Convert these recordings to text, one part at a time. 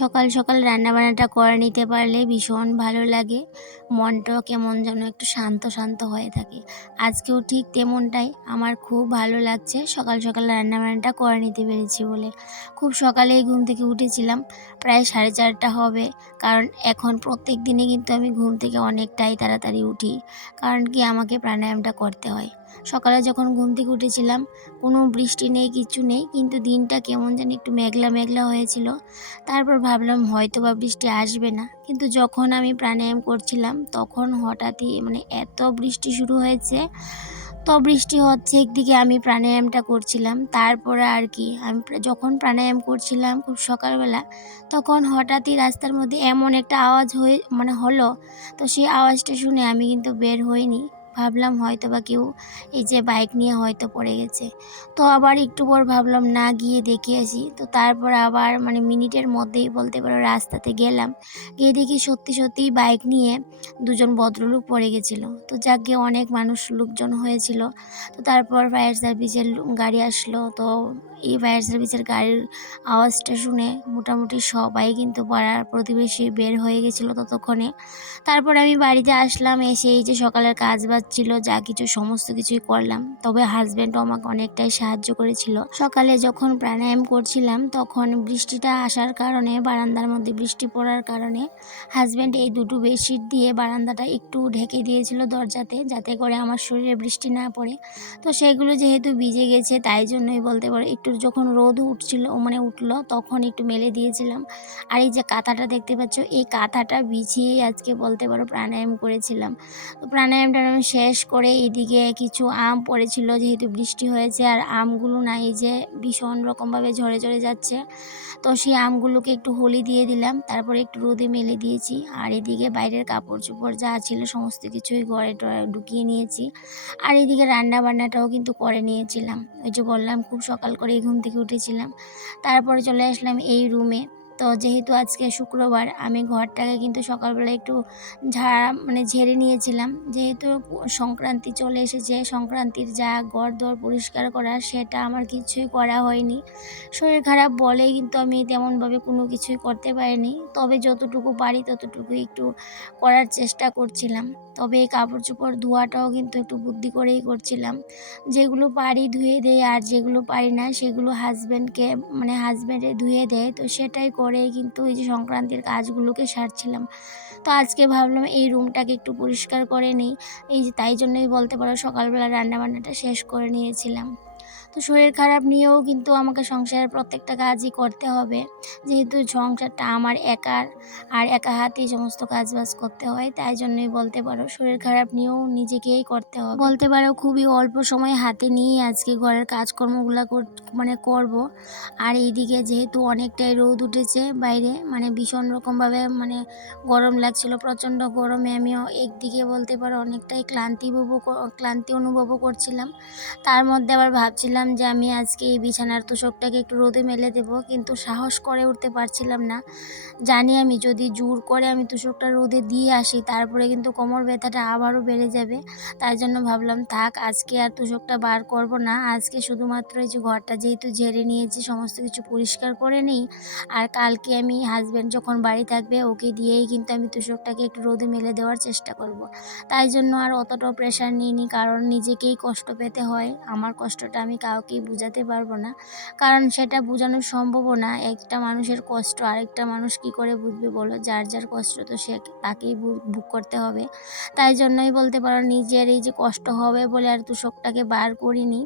সকাল সকাল রান্নাবান্নাটা করে নিতে পারলে ভীষণ ভালো লাগে। মনটাও কেমন যেন একটু শান্ত শান্ত হয়ে থাকে। আজকেও ঠিক তেমনটাই আমার খুব ভালো লাগছে সকাল সকাল রান্নাবান্নাটা করে নিতে পেরেছি বলে। খুব সকালেই ঘুম থেকে উঠেছিলাম, প্রায় 4:30 হবে। কারণ এখন প্রত্যেক দিনই কিন্তু আমি ঘুম থেকে অনেকটাই তাড়াতাড়ি উঠি। কারণ কি আমাকে প্রাণায়ামটা করতে হয়। সকালে যখন ঘুম থেকে উঠেছিলাম কোনো বৃষ্টি নেই, কিচ্ছু নেই, কিন্তু দিনটা কেমন যেন একটু মেঘলা মেঘলা হয়েছিল। তারপর ভাবলাম হয়তোবা বৃষ্টি আসবে না, কিন্তু যখন আমি প্রাণায়াম করছিলাম তখন হঠাৎই এত বৃষ্টি শুরু হয়েছে। তো বৃষ্টি হচ্ছে একদিকে, আমি প্রাণায়ামটা করছিলাম। তারপরে আর কি আমি যখন প্রাণায়াম করছিলাম খুব সকালবেলা, তখন হঠাৎই রাস্তার মধ্যে এমন একটা আওয়াজ হলো। তো সেই আওয়াজটা শুনে আমি কিন্তু বের হইনি। ভাবলাম হয়তোবা কেউ এই যে বাইক নিয়ে হয়তো পড়ে গেছে। তো আবার একটু পর ভাবলাম না, গিয়ে দেখে আসি। তো তারপর আবার মিনিটের মধ্যেই বলতে পারো রাস্তাতে গেলাম, গিয়ে দেখি সত্যি সত্যিই বাইক নিয়ে দুজন ভদ্রলোক পড়ে গেছিলো। তো যাকগে অনেক লোকজন হয়েছিল। তো তারপর ফায়ার সার্ভিসের গাড়ি আসলো। তো এই ফায়ার সার্ভিসের গাড়ির আওয়াজটা শুনে মোটামুটি সবাই কিন্তু পাড়ার প্রতিবেশী বের হয়ে গেছিলো ততক্ষণে। তারপর আমি বাড়িতে আসলাম, এসে এই যে সকালের কাজ বাজ ছিল যা কিছু সমস্ত কিছুই করলাম। তবে হাজব্যান্ডও আমাকে অনেকটাই সাহায্য করেছিল। সকালে যখন প্রাণায়াম করছিলাম তখন বৃষ্টিটা আসার কারণে, বারান্দার মধ্যে বৃষ্টি পড়ার কারণে হাজব্যান্ড এই দুটো বেডশিট দিয়ে বারান্দাটা একটু ঢেকে দিয়েছিল দরজাতে, যাতে করে আমার শরীরে বৃষ্টি না পড়ে। তো সেগুলো যেহেতু ভিজে গেছে তাই জন্যই বলতে পারো একটু যখন রোদ উঠলো তখন একটু মেলে দিয়েছিলাম। আর এই যে কাঁথাটা দেখতে পাচ্ছ, এই কাঁথাটা বিছিয়েই আজকে বলতে পারো প্রাণায়াম করেছিলাম। তো প্রাণায়ামটা আমি শেষ করে এদিকে কিছু আম পড়েছিল, যেহেতু বৃষ্টি হয়েছে আর আমগুলো না এই যে ভীষণ রকমভাবে ঝরে ঝরে যাচ্ছে। তো সেই আমগুলোকে একটু হোলি দিয়ে দিলাম, তারপরে একটু রোদে মেলে দিয়েছি। আর এদিকে বাইরের কাপড় চোপড় যা ছিল সমস্ত কিছুই ঘরে ঢুকিয়ে নিয়েছি। আর এদিকে রান্না বান্নাটাও কিন্তু করে নিয়েছিলাম। ওই যে বললাম খুব সকাল করেই ঘুম থেকে উঠেছিলাম। তারপরে চলে আসলাম এই রুমে। তো যেহেতু আজকে শুক্রবার, আমি ঘরটাকে কিন্তু সকালবেলা একটু ঝেড়ে নিয়েছিলাম। যেহেতু সংক্রান্তি চলে এসেছে, সংক্রান্তির যা ঘর-দর পরিষ্কার করা সেটা আমার কিছুই করা হয়নি। শরীর খারাপ বলেই কিন্তু আমি তেমনভাবে কোনো কিছুই করতে পারিনি। তবে যতটুকু পারি ততটুকু একটু করার চেষ্টা করছিলাম। তবে এই কাপড় চোপড় ধোয়াটাও কিন্তু একটু বুদ্ধি করেই করছিলাম। যেগুলো পারি ধুয়ে দেই, আর যেগুলো পারি না সেগুলো হাজব্যান্ডে ধুয়ে দেয়। তো সেটাই করেই কিন্তু এই যে সংক্রান্তির কাজগুলোকে সারছিলাম। তো আজকে ভাবলাম এই রুমটাকে একটু পরিষ্কার করে নিই। এই যে তাই জন্যই বলতে পারো সকালবেলা রান্নাবান্নাটা শেষ করে নিয়েছিলাম। তো শরীর খারাপ নিয়েও কিন্তু আমাকে সংসারের প্রত্যেকটা কাজই করতে হবে। যেহেতু সংসারটা আমার একার, আর একা হাতেই সমস্ত কাজবাজ করতে হয়, তাই জন্যই বলতে পারো শরীর খারাপ নিয়েও নিজেকেই করতে হবে। বলতে পারো খুবই অল্প সময় হাতে নিয়ে আজকে ঘরের কাজকর্মগুলো করব। আর এইদিকে যেহেতু অনেকটাই রোদ উঠেছে বাইরে, ভীষণ রকমভাবে গরম লাগছিল, প্রচণ্ড গরমে আমিও একদিকে বলতে পারো অনেকটাই ক্লান্তি অনুভবও করছিলাম। তার মধ্যে আবার ভাবছিলাম যে আমি আজকে এই বিছানার তোশকটাকে একটু রোদে মেলে দেবো, কিন্তু সাহস করে উঠতে পারছিলাম না। জানি আমি যদি জোর করে আমি তোশকটা রোদে দিয়ে আসি তারপরে কিন্তু কোমর ব্যথাটা আবারও বেড়ে যাবে। তাই জন্য ভাবলাম থাক, আজকে আর তোশকটা বার করব না। আজকে শুধুমাত্র এই যে ঘরটা যেহেতু ঝেড়ে নিয়েছি সমস্ত কিছু পরিষ্কার করে নিই। আর কালকে আমি হাজব্যান্ড যখন বাড়ি থাকবে ওকে দিয়েই কিন্তু আমি তোশকটাকে একটু রোদে মেলে দেওয়ার চেষ্টা করব। তাই জন্য আর অতটাও প্রেশার নিইনি, কারণ নিজেকেই কষ্ট পেতে হয়। আমার কষ্টটা আমি কাউকেই বোঝাতে পারবো না, কারণ সেটা বোঝানো সম্ভবও না। একটা মানুষের কষ্ট আরেকটা মানুষ কি করে বুঝবে বলো? যার যার কষ্ট তো সে তাকেই ভোগ করতে হবে। তাই জন্যই বলতে পারো নিজের এই যে কষ্ট হবে বলে আর তোশকটাকে বার করিনি।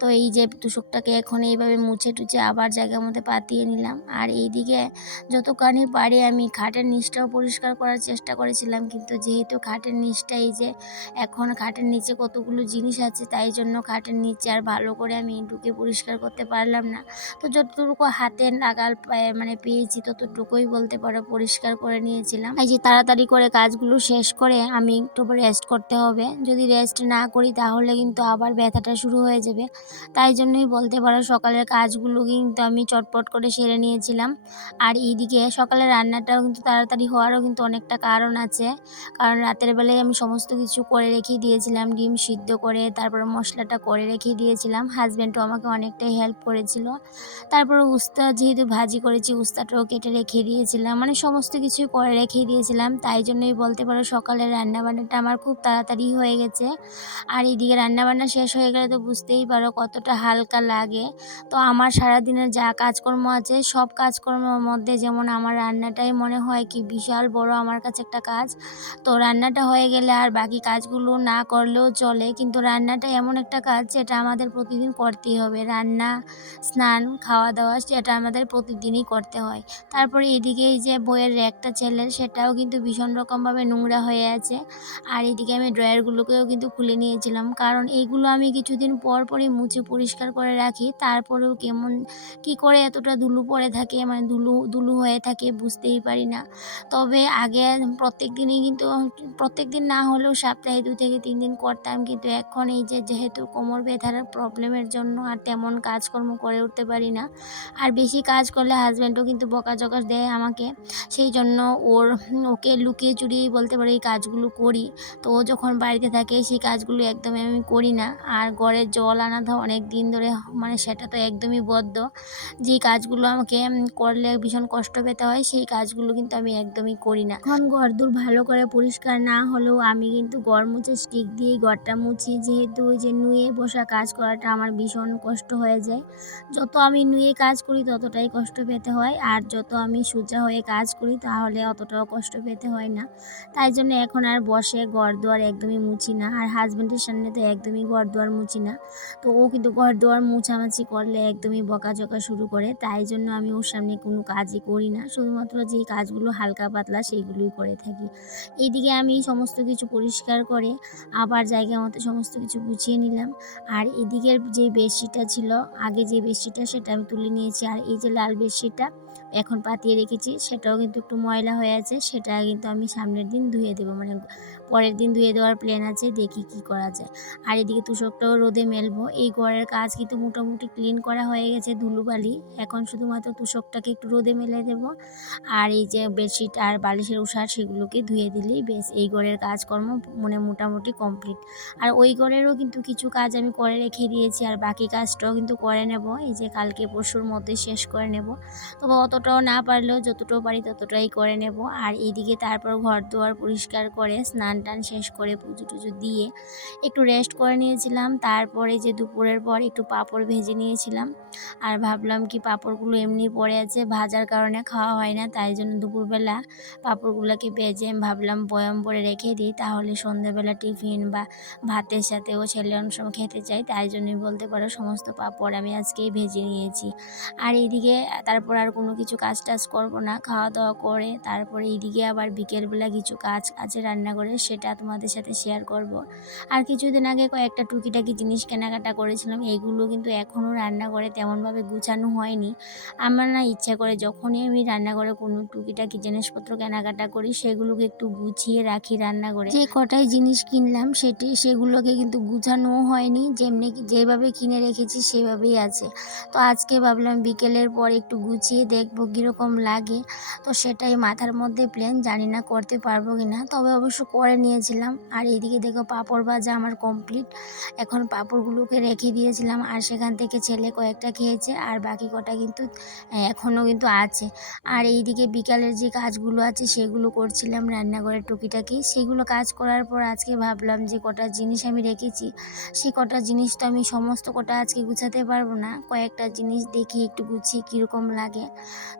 তো এই যে তোশকটাকে এখন এইভাবে মুছে টুছে আবার জায়গার মধ্যে পাতিয়ে নিলাম। আর এইদিকে যতখানি পারি আমি খাটের নিচটাও পরিষ্কার করার চেষ্টা করেছিলাম, কিন্তু যেহেতু খাটের নিচটা এই যে এখন খাটের নিচে কতগুলো জিনিস আছে, তাই জন্য খাটের নিচে আর ভালো করে আমি ঢুকে পরিষ্কার করতে পারলাম না। তো যতটুকু হাতে নাগাল পেয়েছি ততটুকুই বলতে পারো পরিষ্কার করে নিয়েছিলাম। এই যে তাড়াতাড়ি করে কাজগুলো শেষ করে আমি একটু রেস্ট করতে হবে। যদি রেস্ট না করি তাহলে কিন্তু আবার ব্যথাটা শুরু হয়ে যাবে। তাই জন্যই বলতে পারো সকালের কাজগুলো কিন্তু আমি চটপট করে সেরে নিয়েছিলাম। আর এইদিকে সকালের রান্নাটাও কিন্তু তাড়াতাড়ি হওয়ারও কিন্তু অনেকটা কারণ আছে। কারণ রাতের বেলায় আমি সমস্ত কিছু করে রেখে দিয়েছিলাম, ডিম সিদ্ধ করে তারপর মশলাটা করে রেখে দিয়েছিলাম। হাজব্যান্ডও আমাকে অনেকটাই হেল্প করেছিল। তারপরে উস্তা যেহেতু ভাজি করেছি, উস্তাটাও কেটে রেখে দিয়েছিলাম, মানে সমস্ত কিছুই করে রেখে দিয়েছিলাম। তাই জন্যই বলতে পারো সকালের রান্নাবান্নাটা আমার খুব তাড়াতাড়ি হয়ে গেছে। আর এইদিকে রান্নাবান্না শেষ হয়ে গেলে তো বুঝতেই পারো কতটা হালকা লাগে। তো আমার সারাদিনের যা কাজকর্ম আছে সব কাজকর্মের মধ্যে যেমন আমার রান্নাটাই মনে হয় কি বিশাল বড় আমার কাছে একটা কাজ। তো রান্নাটা হয়ে গেলে আর বাকি কাজগুলো না করলেও চলে, কিন্তু রান্নাটা এমন একটা কাজ যেটা আমাদের প্রতিদিন করতেই হবে। রান্না, স্নান, খাওয়া দাওয়া যেটা আমাদের প্রতিদিনই করতে হয়। তারপরে এদিকে এই যে বইয়ের র্যাকটা ছেলের, সেটাও কিন্তু ভীষণ রকমভাবে নোংরা হয়ে আছে। আর এদিকে আমি ড্রয়ারগুলোকেও কিন্তু খুলে নিয়েছিলাম, কারণ এইগুলো আমি কিছুদিন পর পরই মুছে পরিষ্কার করে রাখি, তারপরেও কেমন কি করে এতটা ধুলো পড়ে থাকে, মানে ধুলো ধুলো হয়ে থাকে বুঝতেই পারি না। তবে আগে প্রত্যেক দিনই কিন্তু, প্রত্যেক দিন না হলেও সপ্তাহে 2 থেকে 3 দিন করতাম, কিন্তু এখন এই যে যেহেতু কোমর ব্যথার প্রবলেমের জন্য আর তেমন কাজকর্ম করে উঠতে পারি না। আর বেশি কাজ করলে হাজব্যান্ডও কিন্তু বকাঝকা দেয় আমাকে, সেই জন্য ওকে লুকিয়ে চুরিয়েই বলতে পারি এই কাজগুলো করি। তো ও যখন বাড়িতে থাকে সেই কাজগুলো একদমই আমি করি না। আর ঘরে জল আনা তো অনেক দিন ধরে, মানে সেটা তো একদমই বদ্ধ। যেই কাজগুলো আমাকে করলে ভীষণ কষ্ট পেতে হয় সেই কাজগুলো কিন্তু আমি একদমই করি না। এখন ঘরদোর ভালো করে পরিষ্কার না হলেও আমি কিন্তু ঘর মুছে স্টিক দিয়েই ঘরটা মুছি, যেহেতু ওই যে নুয়ে বসা কাজ করাটা আমার ভীষণ কষ্ট হয়ে যায়। যত আমি নুয়ে কাজ করি ততটাই কষ্ট পেতে হয়, আর যত আমি সোজা হয়ে কাজ করি তাহলে অতটাও কষ্ট পেতে হয় না। তাই জন্য এখন আর বসে ঘরদোর একদমই মুছি না, আর হাজব্যান্ডের সামনে তো একদমই ঘরদোর মুছি না। তো ও কিন্তু ঘরদোর মুছামাছি করলে একদমই বকাঝকা শুরু করে, তাই জন্য আমি ওর সামনে কোনো কাজই করি না, শুধুমাত্র যেই কাজগুলো হালকা পাতলা সেইগুলোই করে থাকি। এইদিকে আমি সমস্ত কিছু পরিষ্কার করে আবার জায়গা মতো সমস্ত কিছু গুছিয়ে নিলাম। আর এদিকের যে বেডশিটটা ছিল, আগে যে বেডশিটটা সেটা আমি তুলে নিয়েছি, আর এই যে লাল বেডশিটটা এখন পাতিয়ে রেখেছি সেটাও কিন্তু একটু ময়লা হয়ে আছে, সেটা কিন্তু আমি সামনের দিন ধুয়ে দেবো, মানে পরের দিন ধুয়ে দেওয়ার প্ল্যান আছে, দেখি কি করা যায়। আর এদিকে তুষকটাও রোদে মেলবো। এই ঘরের কাজ কিন্তু মোটামুটি ক্লিন করা হয়ে গেছে ধুলোবালি, এখন শুধুমাত্র তুষকটাকে একটু রোদে মেলে দেবো। আর এই যে বেডশিট আর বালিশের উষার সেগুলোকে ধুয়ে দিলেই বেশ এই ঘরের কাজকর্ম মানে মোটামুটি কমপ্লিট। আর ওই ঘরেরও কিন্তু কিছু কাজ আমি করে রেখে দিয়েছি, আর বাকি কাজটাও কিন্তু করে নেব, এই যে কালকে পরশুর মধ্যে শেষ করে নেব। তবে অতটাও না পারলেও যতটাও পারি ততটাই করে নেব। আর এইদিকে তারপর ঘর দুয়ার পরিষ্কার করে স্নান টান শেষ করে পুজো টুজো দিয়ে একটু রেস্ট করে নিয়েছিলাম। তারপরে যে দুপুরের পর একটু পাঁপড় ভেজে নিয়েছিলাম, আর ভাবলাম কি পাঁপড়গুলো এমনি পড়ে আছে, ভাজার কারণে খাওয়া হয় না, তাই জন্য দুপুরবেলা পাঁপড়গুলোকে ভেজে আমি ভাবলাম বয়ম করে রেখে দিই, তাহলে সন্ধ্যাবেলা টিফিন বা ভাতের সাথেও ছেলে অনেক সময় খেতে চাই, তাই জন্যই বলতে পারো সমস্ত পাঁপড় আমি আজকেই ভেজে নিয়েছি। আর এইদিকে তারপর আর কোনো কিছু কাজ টাজ করবো না, খাওয়া দাওয়া করে তারপরে এইদিকে আবার বিকেলবেলা কিছু কাজ আছে রান্নাঘরে, সেটা তোমাদের সাথে শেয়ার করব। আর কিছুদিন আগে কয়েকটা টুকিটাকি জিনিস কেনাকাটা করেছিলাম, এইগুলো কিন্তু এখনও রান্নাঘরে তেমনভাবে গুছানো হয়নি। আমার না ইচ্ছা করে যখনই আমি রান্নাঘরে কোনো টুকিটাকি জিনিসপত্র কেনাকাটা করি সেগুলোকে একটু গুছিয়ে রাখি রান্নাঘরে। যে কটাই জিনিস কিনলাম সেগুলোকে কিন্তু গুছানোও হয়নি, যেভাবে কিনে রেখেছি সেভাবেই আছে। তো আজকে ভাবলাম বিকেলের পর একটু গুছিয়ে দেখবো কীরকম লাগে। তো সেটাই মাথার মধ্যে প্ল্যান, জানি না করতে পারবো কি না, তবে অবশ্য করে নিয়েছিলাম। আর এইদিকে দেখো পাঁপড় ভাজা আমার কমপ্লিট, এখন পাঁপড়গুলোকে রেখে দিয়েছিলাম, আর সেখান থেকে ছেলে কয়েকটা খেয়েছে আর বাকি কটা কিন্তু এখনও কিন্তু আছে। আর এইদিকে বিকালের যে কাজগুলো আছে সেগুলো করছিলাম রান্নাঘরের টুকিটাকি, সেগুলো কাজ করার পর আজকে ভাবলাম যে কটা জিনিস আমি রেখেছি সে কটা জিনিস তো আমি সমস্ত কটা আজকে গুছাতে পারবো না, কয়েকটা জিনিস দেখি একটু গুছিয়ে কীরকম লাগে।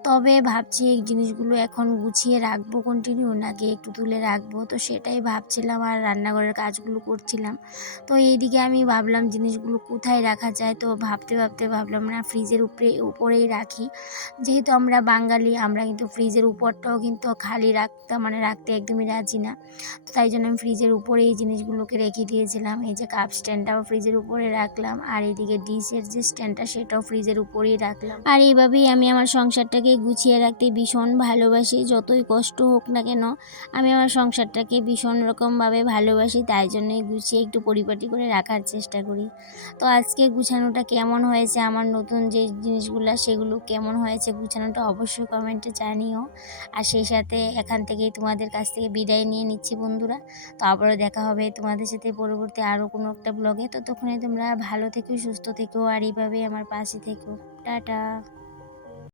তবে ভাবছি এই জিনিসগুলো এখন গুছিয়ে রাখবো কন্টিনিউ নাকি একটু তুলে রাখবো, তো সেটাই ভাবছিলাম আর রান্নাঘরের কাজগুলো করছিলাম। তো এইদিকে আমি ভাবলাম জিনিসগুলো কোথায় রাখা যায়, তো ভাবতে ভাবতে ভাবলাম না ফ্রিজের উপরেই রাখি, যেহেতু আমরা বাঙালি আমরা কিন্তু ফ্রিজের উপরটাও কিন্তু খালি রাখতে একদমই রাজি না। তো তাই জন্য আমি ফ্রিজের উপরে এই জিনিসগুলোকে রেখে দিয়েছিলাম। এই যে কাপ স্ট্যান্ডটাও ফ্রিজের উপরে রাখলাম, আর এইদিকে ডিশের যে স্ট্যান্ডটা সেটাও ফ্রিজের উপরেই রাখলাম। আর এইভাবেই আমি আমার সংসারটাকে গুছিয়ে রাখতে ভীষণ ভালোবাসি, যতই কষ্ট হোক না কেন আমি আমার সংসারটাকে ভীষণ অন্যরকমভাবে ভালোবাসি, তাই জন্যই গুছিয়ে একটু পরিপাটি করে রাখার চেষ্টা করি। তো আজকে গুছানোটা কেমন হয়েছে, আমার নতুন যে জিনিসগুলো সেগুলো কেমন হয়েছে গুছানোটা অবশ্যই কমেন্টে জানিও। আর সেই সাথে এখান থেকেই তোমাদের কাছ থেকে বিদায় নিয়ে নিচ্ছি বন্ধুরা। তো আবারও দেখা হবে তোমাদের সাথে পরবর্তী আরও কোনো একটা ব্লগে। ততক্ষণে তোমরা ভালো থেকো, সুস্থ থেকো, আর এইভাবেই আমার পাশে থেকো। টাটা।